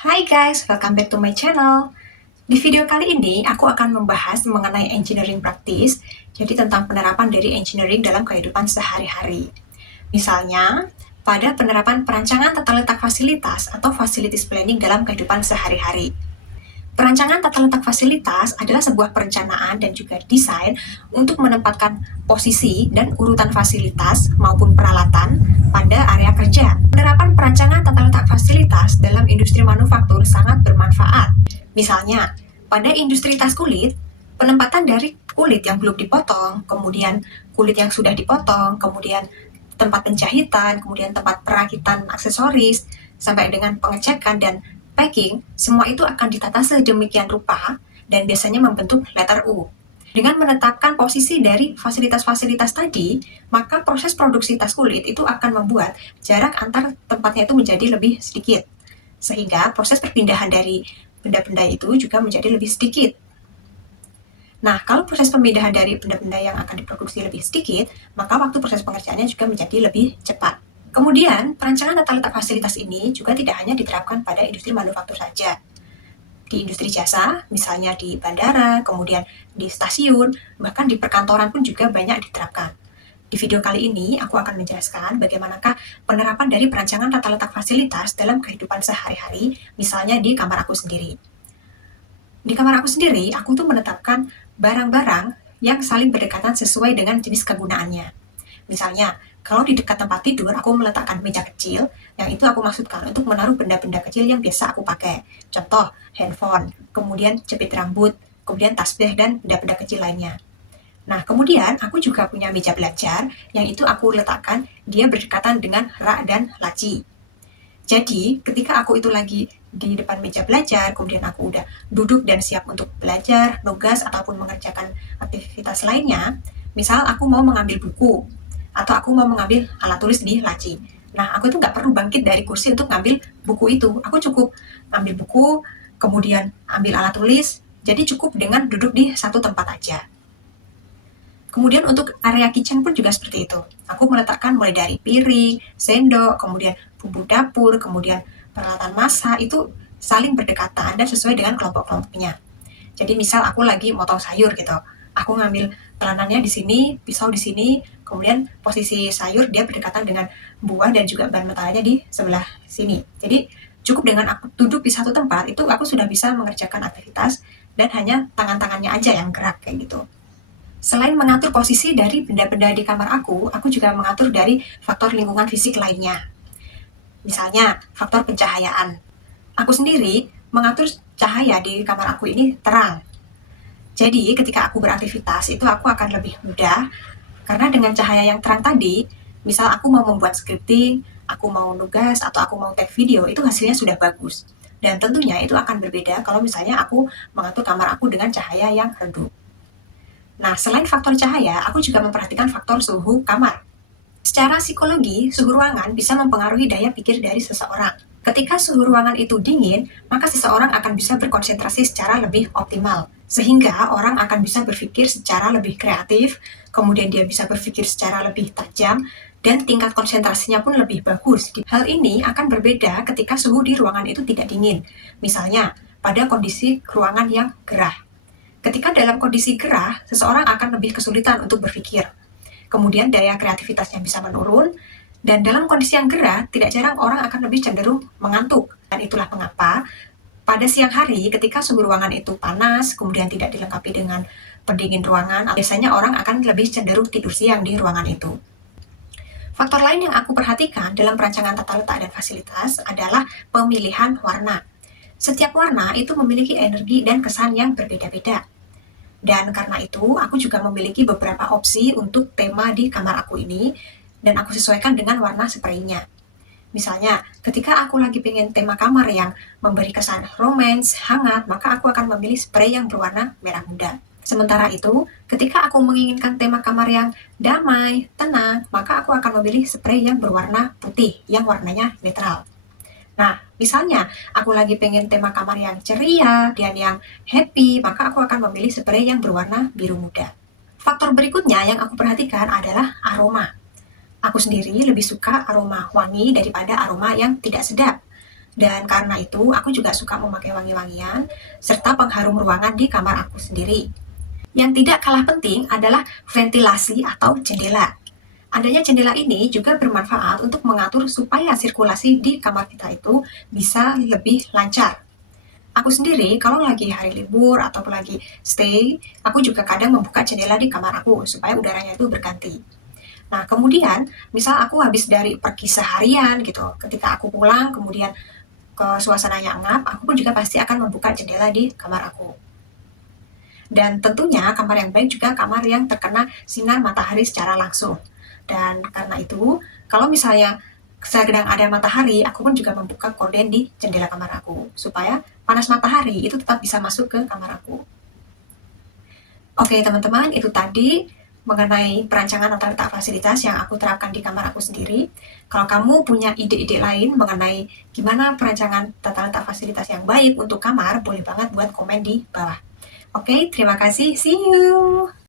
Hai guys, welcome back to my channel. Di video kali ini, aku akan membahas mengenai engineering practice, jadi tentang penerapan dari engineering dalam kehidupan sehari-hari. Misalnya, pada penerapan perancangan tata letak fasilitas atau facilities planning dalam kehidupan sehari-hari. Perancangan tata letak fasilitas adalah sebuah perencanaan dan juga desain untuk menempatkan posisi dan urutan fasilitas maupun peralatan pada area kerja. Penerapan perancangan tata letak fasilitas dalam industri manufaktur sangat bermanfaat. Misalnya, pada industri tas kulit, penempatan dari kulit yang belum dipotong, kemudian kulit yang sudah dipotong, kemudian tempat penjahitan, kemudian tempat perakitan aksesoris, sampai dengan pengecekan dan packing, semua itu akan ditata sedemikian rupa dan biasanya membentuk letter U. Dengan menetapkan posisi dari fasilitas-fasilitas tadi, maka proses produksi tas kulit itu akan membuat jarak antar tempatnya itu menjadi lebih sedikit. Sehingga proses perpindahan dari benda-benda itu juga menjadi lebih sedikit. Nah, kalau proses pemindahan dari benda-benda yang akan diproduksi lebih sedikit, maka waktu proses pengerjaannya juga menjadi lebih cepat. Kemudian, perancangan tata letak fasilitas ini juga tidak hanya diterapkan pada industri manufaktur saja. Di industri jasa, misalnya di bandara, kemudian di stasiun, bahkan di perkantoran pun juga banyak diterapkan. Di video kali ini, aku akan menjelaskan bagaimanakah penerapan dari perancangan tata letak fasilitas dalam kehidupan sehari-hari, misalnya di kamar aku sendiri. Di kamar aku sendiri, aku tuh menetapkan barang-barang yang saling berdekatan sesuai dengan jenis kegunaannya. Misalnya, kalau di dekat tempat tidur, aku meletakkan meja kecil, yang itu aku maksudkan untuk menaruh benda-benda kecil yang biasa aku pakai. Contoh, handphone, kemudian jepit rambut, kemudian tasbih, dan benda-benda kecil lainnya. Nah, kemudian aku juga punya meja belajar, yang itu aku letakkan, dia berdekatan dengan rak dan laci. Jadi, ketika aku itu lagi di depan meja belajar, kemudian aku udah duduk dan siap untuk belajar, nugas, ataupun mengerjakan aktivitas lainnya, misal aku mau mengambil buku, atau aku mau mengambil alat tulis di laci. Nah, aku itu nggak perlu bangkit dari kursi untuk ngambil buku itu. Aku cukup ambil buku, kemudian ambil alat tulis, jadi cukup dengan duduk di satu tempat aja. Kemudian untuk area kitchen pun juga seperti itu. Aku meletakkan mulai dari piring, sendok, kemudian bumbu dapur, kemudian peralatan masak, itu saling berdekatan dan sesuai dengan kelompok-kelompoknya. Jadi misal aku lagi motong sayur gitu, aku ngambil telanannya di sini, pisau di sini, kemudian posisi sayur dia berdekatan dengan buah dan juga bahan mentalnya di sebelah sini. Jadi cukup dengan aku duduk di satu tempat, itu aku sudah bisa mengerjakan aktivitas dan hanya tangan-tangannya aja yang gerak kayak gitu. Selain mengatur posisi dari benda-benda di kamar aku juga mengatur dari faktor lingkungan fisik lainnya. Misalnya, faktor pencahayaan. Aku sendiri mengatur cahaya di kamar aku ini terang. Jadi, ketika aku beraktivitas, itu aku akan lebih mudah, karena dengan cahaya yang terang tadi, misal aku mau membuat scripting, aku mau nugas, atau aku mau take video, itu hasilnya sudah bagus. Dan tentunya itu akan berbeda kalau misalnya aku mengatur kamar aku dengan cahaya yang redup. Nah, selain faktor cahaya, aku juga memperhatikan faktor suhu kamar. Secara psikologi, suhu ruangan bisa mempengaruhi daya pikir dari seseorang. Ketika suhu ruangan itu dingin, maka seseorang akan bisa berkonsentrasi secara lebih optimal. Sehingga orang akan bisa berpikir secara lebih kreatif, kemudian dia bisa berpikir secara lebih tajam, dan tingkat konsentrasinya pun lebih bagus. Hal ini akan berbeda ketika suhu di ruangan itu tidak dingin. Misalnya, pada kondisi ruangan yang gerah. Ketika dalam kondisi gerah, seseorang akan lebih kesulitan untuk berpikir. Kemudian daya kreativitasnya bisa menurun, dan dalam kondisi yang gerah, tidak jarang orang akan lebih cenderung mengantuk. Dan itulah mengapa pada siang hari ketika suhu ruangan itu panas, kemudian tidak dilengkapi dengan pendingin ruangan, biasanya orang akan lebih cenderung tidur siang di ruangan itu. Faktor lain yang aku perhatikan dalam perancangan tata letak dan fasilitas adalah pemilihan warna. Setiap warna itu memiliki energi dan kesan yang berbeda-beda. Dan karena itu, aku juga memiliki beberapa opsi untuk tema di kamar aku ini, dan aku sesuaikan dengan warna spraynya. Misalnya, ketika aku lagi pengen tema kamar yang memberi kesan romance, hangat, maka aku akan memilih spray yang berwarna merah muda. Sementara itu, ketika aku menginginkan tema kamar yang damai, tenang, maka aku akan memilih spray yang berwarna putih, yang warnanya netral. Nah, misalnya aku lagi pengen tema kamar yang ceria dan yang happy, maka aku akan memilih spray yang berwarna biru muda. Faktor berikutnya yang aku perhatikan adalah aroma. Aku sendiri lebih suka aroma wangi daripada aroma yang tidak sedap. Dan karena itu, aku juga suka memakai wangi-wangian serta pengharum ruangan di kamar aku sendiri. Yang tidak kalah penting adalah ventilasi atau jendela. Adanya jendela ini juga bermanfaat untuk mengatur supaya sirkulasi di kamar kita itu bisa lebih lancar. Aku sendiri kalau lagi hari libur atau lagi stay, aku juga kadang membuka jendela di kamar aku supaya udaranya itu berganti. Nah, kemudian misal aku habis dari pergi seharian gitu, ketika aku pulang kemudian ke suasananya ngap, aku pun juga pasti akan membuka jendela di kamar aku. Dan tentunya kamar yang baik juga kamar yang terkena sinar matahari secara langsung. Dan karena itu, kalau misalnya sedang ada matahari, aku pun juga membuka gorden di jendela kamar aku, supaya panas matahari itu tetap bisa masuk ke kamar aku. Oke teman-teman, itu tadi mengenai perancangan tata letak fasilitas yang aku terapkan di kamar aku sendiri. Kalau kamu punya ide-ide lain mengenai gimana perancangan tata letak fasilitas yang baik untuk kamar, boleh banget buat komen di bawah. Oke, terima kasih. See you.